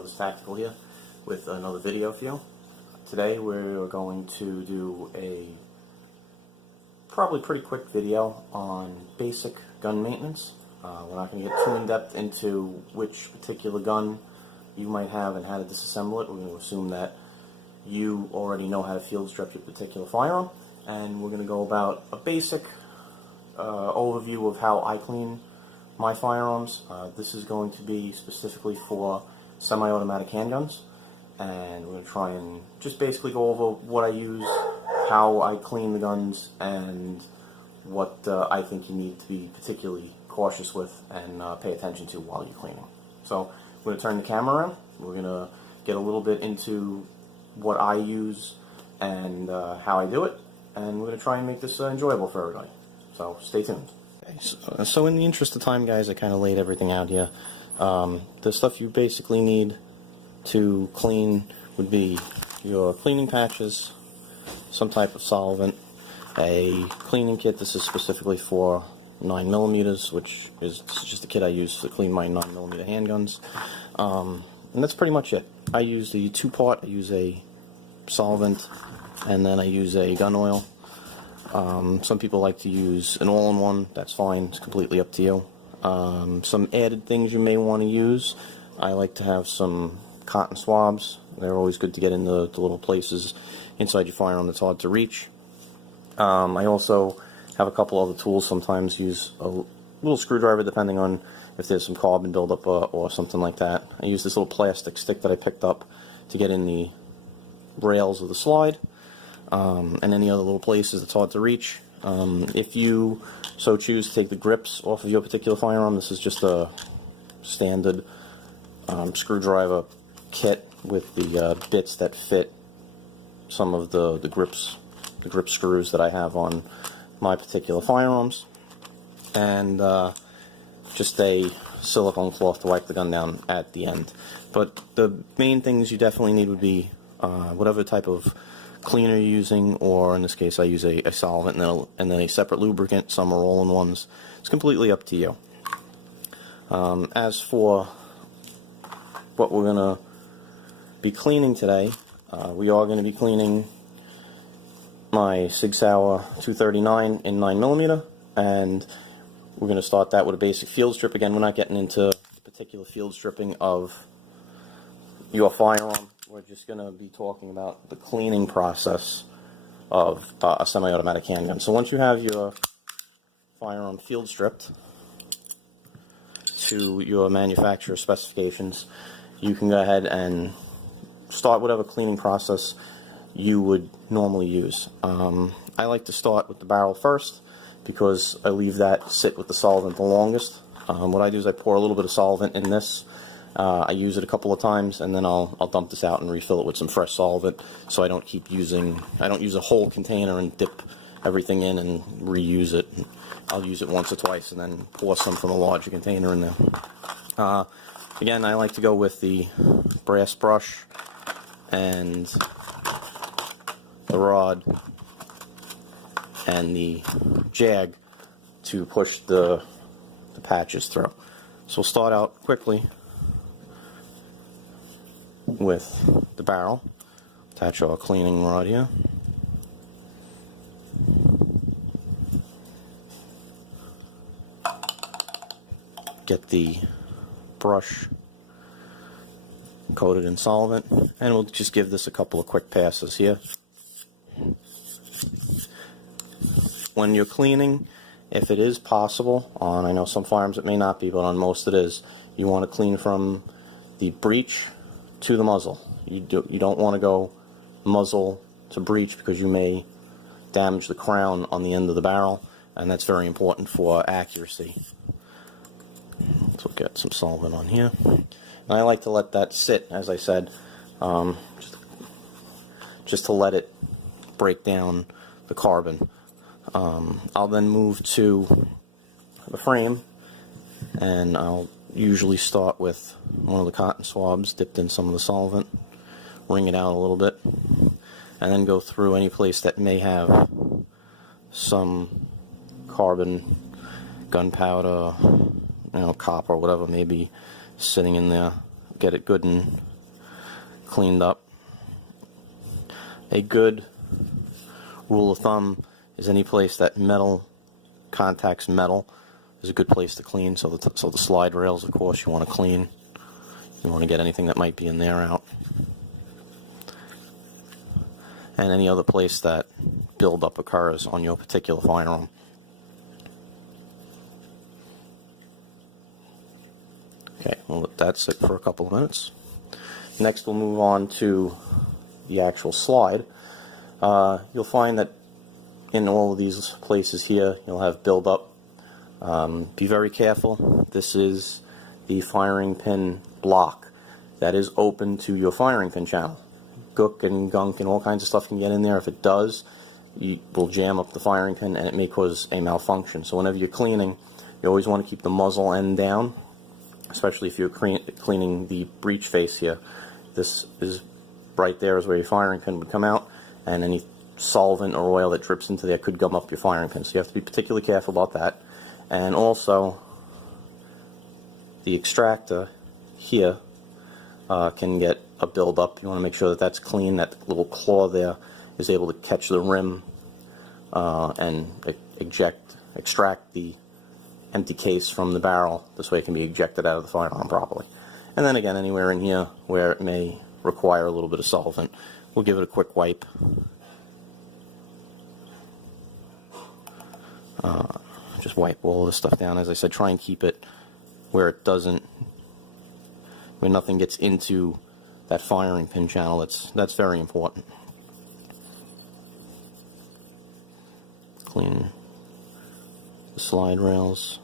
Brothers Tactical here with another video for you. Today we're going to do a probably pretty quick video on basic gun maintenance. We're not going to get too in-depth into which particular gun you might have and how to disassemble it. We're going to assume that you already know how to field strip your particular firearm, and we're going to go about a basic overview of how I clean my firearms. This is going to be specifically for semi-automatic handguns, and we're going to try and just basically go over what I use, how I clean the guns, and what I think you need to be particularly cautious with and pay attention to while you're cleaning. So we're going to turn the camera around. We're going to get a little bit into what I use and how I do it, and we're going to try and make this enjoyable for everybody. So stay tuned. Okay, so in the interest of time, guys, I kind of laid everything out here. The stuff you basically need to clean would be your cleaning patches, some type of solvent, a cleaning kit. This is specifically for 9mm, which is just the kit I use to clean my 9mm handguns. And that's pretty much it. I use the two-part. I use a solvent, and then I use a gun oil. Some people like to use an all-in-one. That's fine. It's completely up to you. Some added things you may want to use. I like to have some cotton swabs. They're always good to get in the little places inside your firearm that's hard to reach. I also have a couple other tools. Sometimes use a little screwdriver depending on if there's some carbon buildup or something like that. I use this little plastic stick that I picked up to get in the rails of the slide. And any other little places that's hard to reach. If you so choose to take the grips off of your particular firearm, this is just a standard screwdriver kit with the bits that fit some of the grip screws that I have on my particular firearms, and just a silicone cloth to wipe the gun down at the end. But the main things you definitely need would be whatever type of cleaner you're using, or in this case I use a solvent and then a separate lubricant. Some are all-in-ones. It's completely up to you. As for what we're going to be cleaning today, we are going to be cleaning my Sig Sauer 239 in 9mm, and we're going to start that with a basic field strip. Again, we're not getting into the particular field stripping of your firearm. We're just going to be talking about the cleaning process of a semi-automatic handgun. So once you have your firearm field stripped to your manufacturer specifications, you can go ahead and start whatever cleaning process you would normally use. I like to start with the barrel first because I leave that sit with the solvent the longest. What I do is I pour a little bit of solvent in this. I use it a couple of times, and then I'll dump this out and refill it with some fresh solvent, so I don't use a whole container and dip everything in and reuse it. I'll use it once or twice and then pour some from a larger container in there. Again, I like to go with the brass brush and the rod and the jag to push the patches through. So we'll start out quickly with the barrel. Attach our cleaning rod here. Get the brush coated in solvent, and we'll just give this a couple of quick passes here. When you're cleaning, if it is possible, I know some firearms it may not be, but on most it is, you want to clean from the breech to the muzzle. You don't want to go muzzle to breech because you may damage the crown on the end of the barrel, and that's very important for accuracy. So we'll get some solvent on here. And I like to let that sit, as I said, just to let it break down the carbon. I'll then move to the frame, and I'll usually start with one of the cotton swabs dipped in some of the solvent, wring it out a little bit, and then go through any place that may have some carbon, gunpowder, copper, whatever may be sitting in there. Get it good and cleaned up. A good rule of thumb is any place that metal contacts metal is a good place to clean. So the slide rails, of course, you want to clean. You want to get anything that might be in there out. And any other place that buildup occurs on your particular firearm. Okay, we'll let that sit for a couple of minutes. Next we'll move on to the actual slide. You'll find that in all of these places here you'll have buildup. Be very careful. This is the firing pin block that is open to your firing pin channel. Gook and gunk and all kinds of stuff can get in there. If it does, you will jam up the firing pin and it may cause a malfunction. So whenever you're cleaning, you always want to keep the muzzle end down, especially if you're cleaning the breech face here. This is right there is where your firing pin would come out, and any solvent or oil that drips into there could gum up your firing pin. So you have to be particularly careful about that. And also, the extractor here can get a buildup. You want to make sure that that's clean, that little claw there is able to catch the rim and extract the empty case from the barrel. This way it can be ejected out of the firearm properly. And then again, anywhere in here where it may require a little bit of solvent, we'll give it a quick wipe. Just wipe all this stuff down. As I said, try and keep it where it doesn't, where nothing gets into that firing pin channel. That's very important. Clean the slide rails.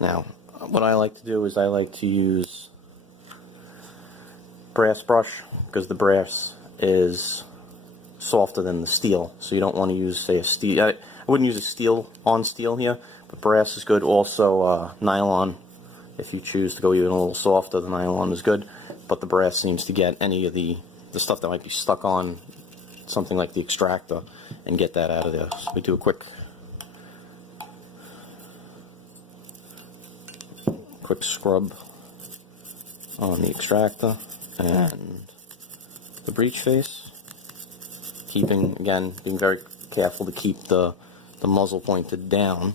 Now, what I like to do is I like to use brass brush, because the brass is softer than the steel, so you don't want to use, say, a steel. I wouldn't use a steel on steel here, but brass is good. Also nylon, if you choose to go even a little softer, the nylon is good, but the brass seems to get any of the stuff that might be stuck on something like the extractor and get that out of there. So we do a quick scrub on the extractor and the breech face, being very careful to keep the muzzle pointed down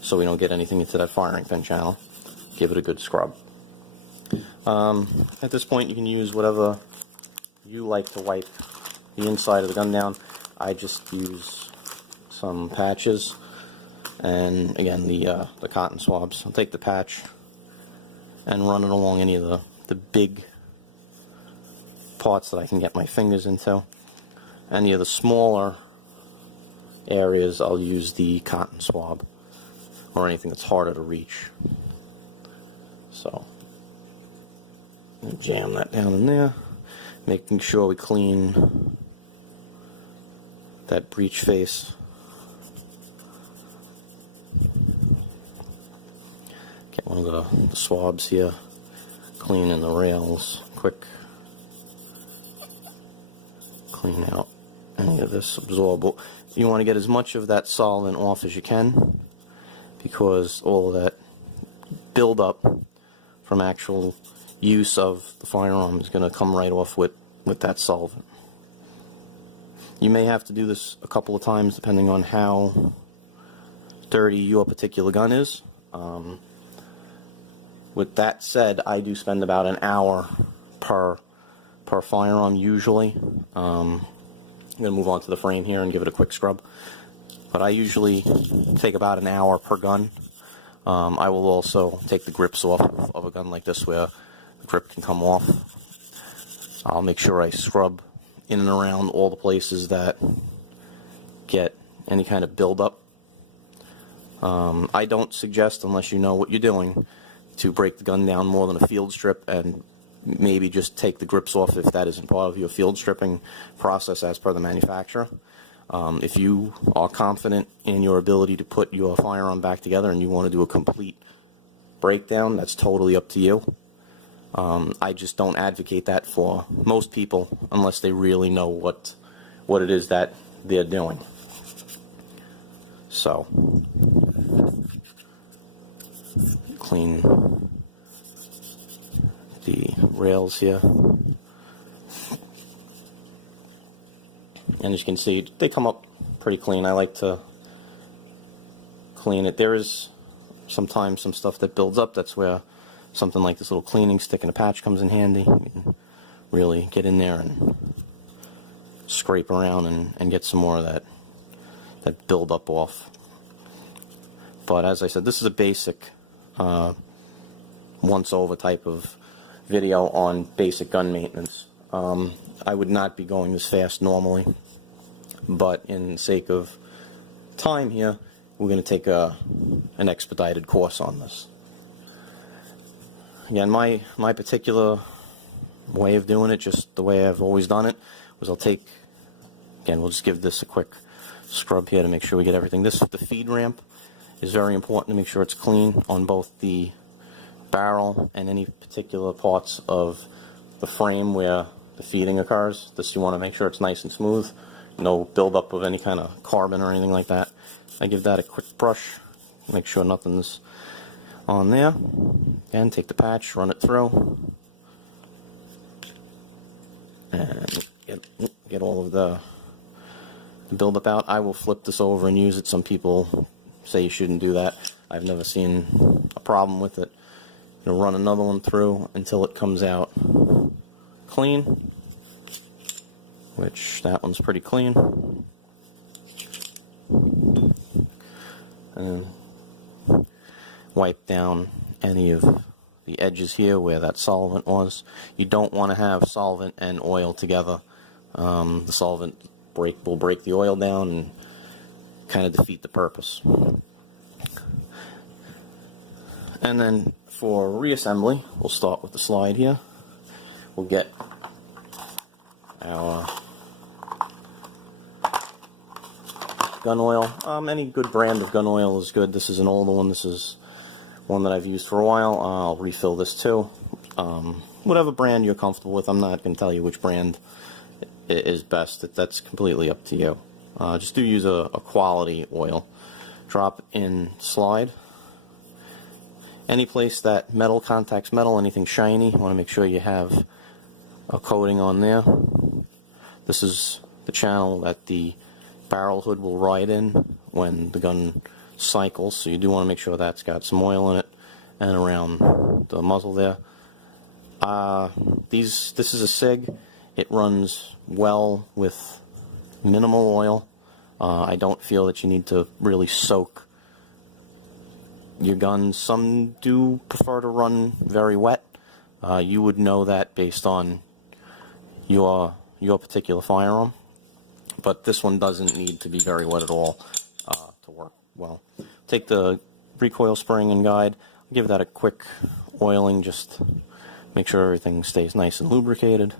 so we don't get anything into that firing pin channel. Give it a good scrub. At this point you can use whatever you like to wipe the inside of the gun down. I just use some patches and again the cotton swabs. I'll take the patch and run it along any of the big parts that I can get my fingers into. Any of the smaller areas I'll use the cotton swab, or anything that's harder to reach. So jam that down in there, making sure we clean that breech face. Get one of the swabs here, clean in the rails, quick clean out any of this absorbable. You want to get as much of that solvent off as you can, because all of that buildup from actual use of the firearm is going to come right off with that solvent. You may have to do this a couple of times depending on how dirty your particular gun is. With that said, I do spend about an hour per firearm usually. I'm going to move on to the frame here and give it a quick scrub. But I usually take about an hour per gun. I will also take the grips off of a gun like this where the grip can come off. I'll make sure I scrub in and around all the places that get any kind of buildup. I don't suggest, unless you know what you're doing, to break the gun down more than a field strip, and maybe just take the grips off if that isn't part of your field stripping process as per the manufacturer. If you are confident in your ability to put your firearm back together and you want to do a complete breakdown, that's totally up to you. I just don't advocate that for most people unless they really know what it is that they're doing. So, clean the rails here. And as you can see, they come up pretty clean. I like to clean it. There is sometimes some stuff that builds up. That's where something like this little cleaning stick and a patch comes in handy. You can really get in there and scrape around and get some more of that build up off. But as I said, this is a basic once over type of video on basic gun maintenance. I would not be going this fast normally, but in the sake of time here, we're going to take an expedited course on this. Again, my particular way of doing it, just the way I've always done it, was we'll just give this a quick scrub here to make sure we get everything. The feed ramp is very important to make sure it's clean on both the barrel and any particular parts of the frame where the feeding occurs. You want to make sure it's nice and smooth, no buildup of any kind of carbon or anything like that. I give that a quick brush, make sure nothing's on there. Again, take the patch, run it through, and get all of the buildup out. I will flip this over and use it. Some people say you shouldn't do that. I've never seen a problem with it. Run another one through until it comes out clean, which that one's pretty clean. And wipe down any of the edges here where that solvent was. You don't want to have solvent and oil together. The solvent will break the oil down and kind of defeat the purpose. And then for reassembly, we'll start with the slide here. We'll get our gun oil. Any good brand of gun oil is good. This is an older one. This is one that I've used for a while. I'll refill this too. Whatever brand you're comfortable with. I'm not going to tell you which brand is best. That's completely up to you. Just do use a quality oil. Drop in slide. Any place that metal contacts metal, anything shiny, you want to make sure you have a coating on there. This is the channel that the barrel hood will ride in when the gun cycles, so you do want to make sure that's got some oil in it, and around the muzzle there. This is a SIG. It runs well with minimal oil. I don't feel that you need to really soak your guns. Some do prefer to run very wet. You would know that based on your particular firearm, but this one doesn't need to be very wet at all to work well. Take the recoil spring and guide, give that a quick oiling, just make sure everything stays nice and lubricated.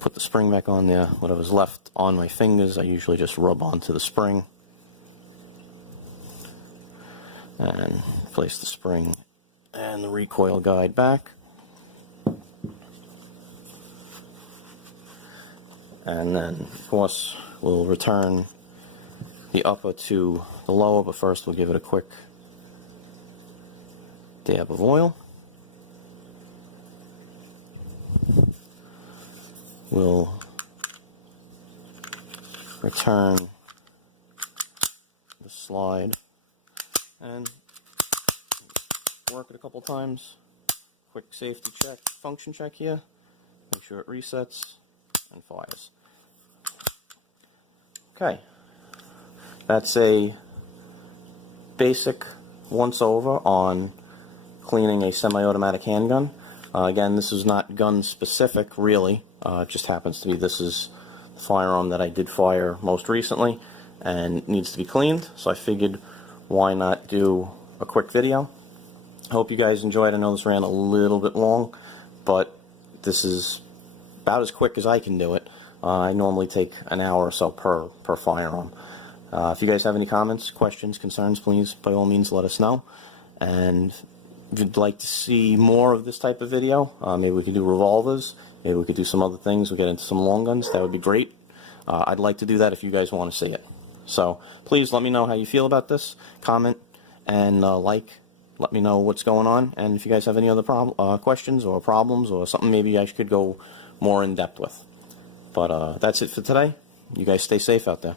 Put the spring back on there. Whatever's left on my fingers, I usually just rub onto the spring. And place the spring and the recoil guide back. And then, of course, we'll return the upper to the lower, but first we'll give it a quick dab of oil. We'll return the slide and work it a couple times. Quick safety check, function check here. Make sure it resets and fires. Okay, that's a basic once over on cleaning a semi-automatic handgun. Again, this is not gun specific really. It just happens to be this is the firearm that I did fire most recently and needs to be cleaned, so I figured why not do a quick video. I hope you guys enjoyed. I know this ran a little bit long, but this is about as quick as I can do it. I normally take an hour or so per firearm. If you guys have any comments, questions, concerns, please by all means let us know. And if you'd like to see more of this type of video, maybe we could do revolvers, maybe we could do some other things, we'll get into some long guns, that would be great. I'd like to do that if you guys want to see it. So please let me know how you feel about this. Comment and let me know what's going on, and if you guys have any other questions or problems or something maybe I could go more in depth with. But that's it for today. You guys stay safe out there.